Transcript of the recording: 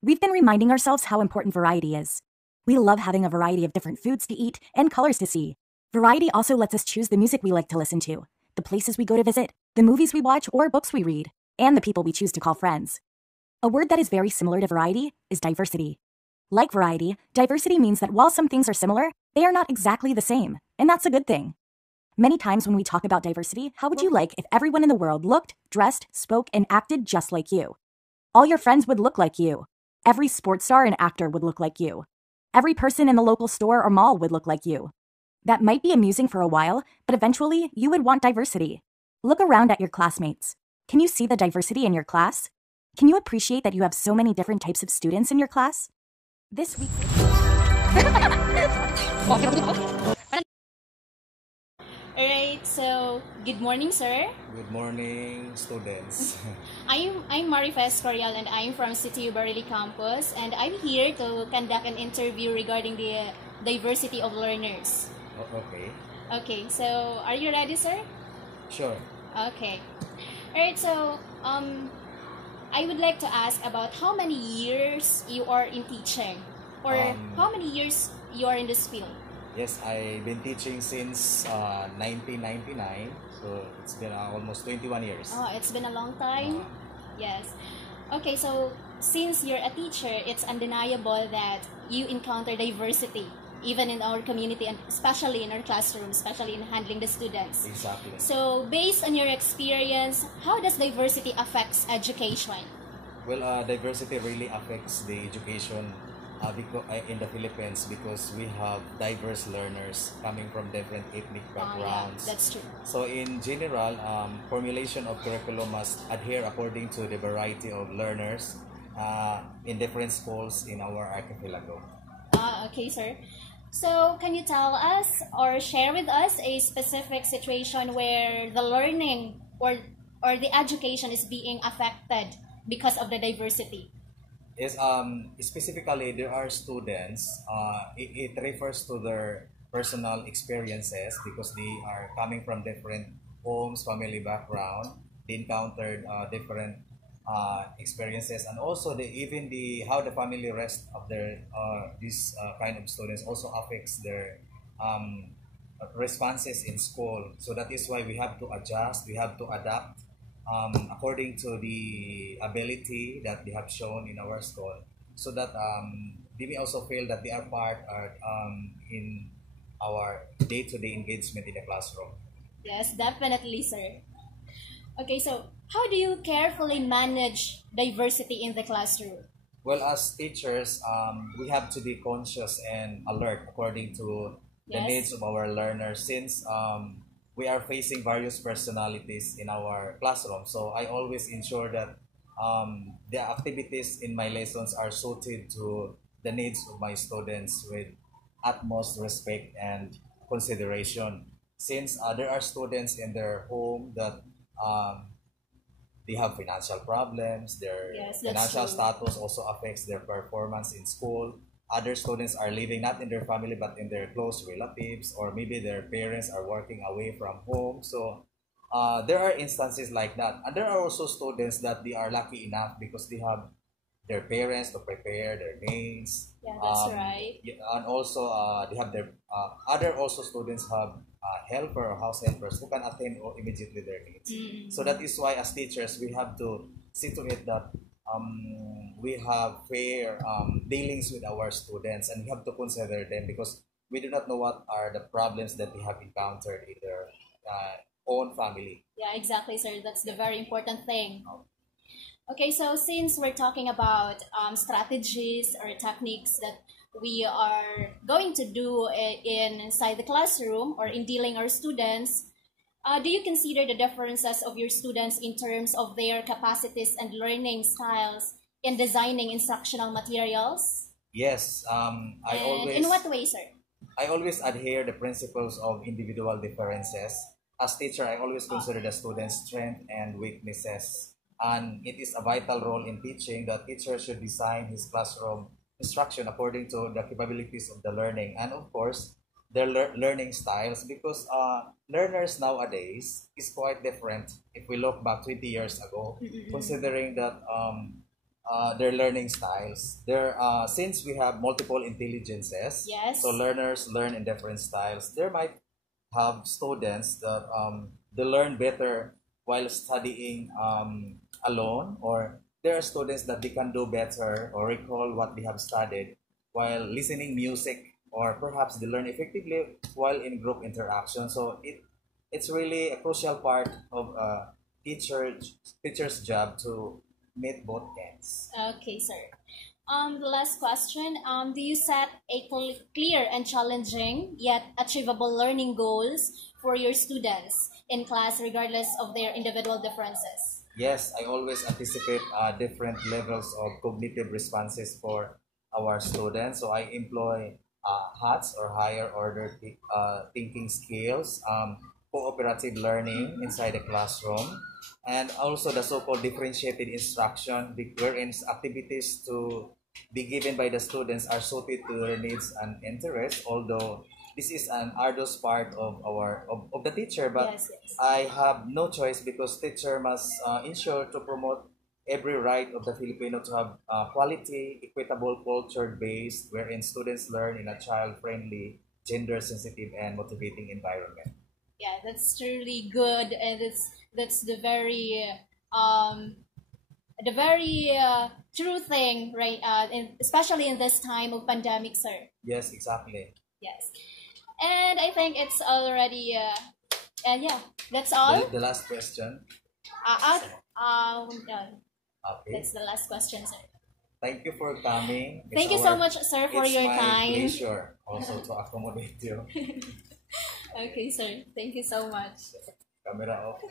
We've been reminding ourselves how important variety is. We love having a variety of different foods to eat and colors to see. Variety also lets us choose the music we like to listen to, the places we go to visit, the movies we watch or books we read, and the people we choose to call friends. A word that is very similar to variety is diversity. Like variety, diversity means that while some things are similar, they are not exactly the same, and that's a good thing. Many times when we talk about diversity, how would you like if everyone in the world looked, dressed, spoke, and acted just like you? All your friends would look like you. Every sports star and actor would look like you. Every person in the local store or mall would look like you. That might be amusing for a while, but eventually you would want diversity. Look around at your classmates. Can you see the diversity in your class? Can you appreciate that you have so many different types of students in your class? This week. Alright, so good morning, sir. Good morning, students. I'm Marifes Corial and I'm from City Barili campus, and I'm here to conduct an interview regarding the diversity of learners. Okay, Okay, so are you ready, sir? sure. Okay. Alright, so I would like to ask about how many years you are in teaching, or how many years you are in this field. Yes, I've been teaching since 1999, so it's been almost 21 years. Oh, it's been a long time. Yes. Okay, so since you're a teacher, it's undeniable that you encounter diversity, even in our community and especially in our classroom, especially in handling the students. Exactly. So, based on your experience, how does diversity affects education? Well, diversity really affects the education in the Philippines because we have diverse learners coming from different ethnic Yeah, backgrounds. that's true. So in general, formulation of curriculum must adhere according to the variety of learners in different schools in our archipelago. Okay, sir. So, can you tell us or share with us a specific situation where the learning or the education is being affected because of the diversity? Is specifically there are students. It refers to their personal experiences because they are coming from different homes, family background. They encountered different experiences, and also even the how the family rest of their these kind of students also affects their um, responses in school. So that is why we have to adjust, we have to adapt according to the ability that they have shown in our school, so that they may also feel that they are part in our day-to-day engagement in the classroom. Yes, definitely, sir. Okay, so how do you carefully manage diversity in the classroom? Well, as teachers, we have to be conscious and alert according to the Yes. needs of our learners since we are facing various personalities in our classroom. So I always ensure that the activities in my lessons are suited to the needs of my students with utmost respect and consideration. Since there are students in their home that um, they have financial problems, their Yes, that's financial true. status also affects their performance in school. Other students are living not in their family but in their close relatives, or maybe their parents are working away from home. So there are instances like that. And there are also students that they are lucky enough because they have their parents to prepare their names. Yeah, that's right. And also they have their other also students have helper or house helpers who can attend immediately their needs. So that is why as teachers we have to see to it that we have fair dealings with our students, and we have to consider them because we do not know what are the problems that they have encountered in their own family. Yeah, exactly, sir. That's the very important thing. Okay, so since we're talking about strategies or techniques that we are going to do inside the classroom or in dealing our students, do you consider the differences of your students in terms of their capacities and learning styles in designing instructional materials? Yes, And in what way, sir? I always adhere the principles of individual differences. As teacher, I always consider the student's strength and weaknesses. And it is a vital role in teaching that teacher should design his classroom instruction according to the capabilities of the learning and of course their learning styles because learners nowadays is quite different if we look back 20 years ago, considering that their learning styles. Since we have multiple intelligences, Yes. so learners learn in different styles. There might have students that they learn better while studying alone, or there are students that they can do better or recall what they have studied while listening music, or perhaps they learn effectively while in group interaction. So it's really a crucial part of a teacher's job to meet both ends. Okay, sir. The last question. Do you set a clear and challenging yet achievable learning goals for your students in class, regardless of their individual differences? Yes, I always anticipate different levels of cognitive responses for our students. So I employ HATS, or higher order thinking skills, cooperative learning inside the classroom, and also the so-called differentiated instruction, wherein activities to be given by the students are suited to their needs and interests. Although this is an arduous part of of the teacher, but Yes, yes. I have no choice, because teacher must ensure to promote every right of the Filipino to have quality, equitable, culture-based, wherein students learn in a child-friendly, gender-sensitive, and motivating environment. Yeah, that's truly good, and that's um the very true thing, right? Especially in this time of pandemic, sir. Yes, exactly. Yes, and I think it's already and yeah, that's all. The last question. Done. Okay. That's the last question, sir. Thank you for coming. Thank you so much, sir, for your time. It's my pleasure also to accommodate you. Okay, sir. Thank you so much. Camera off.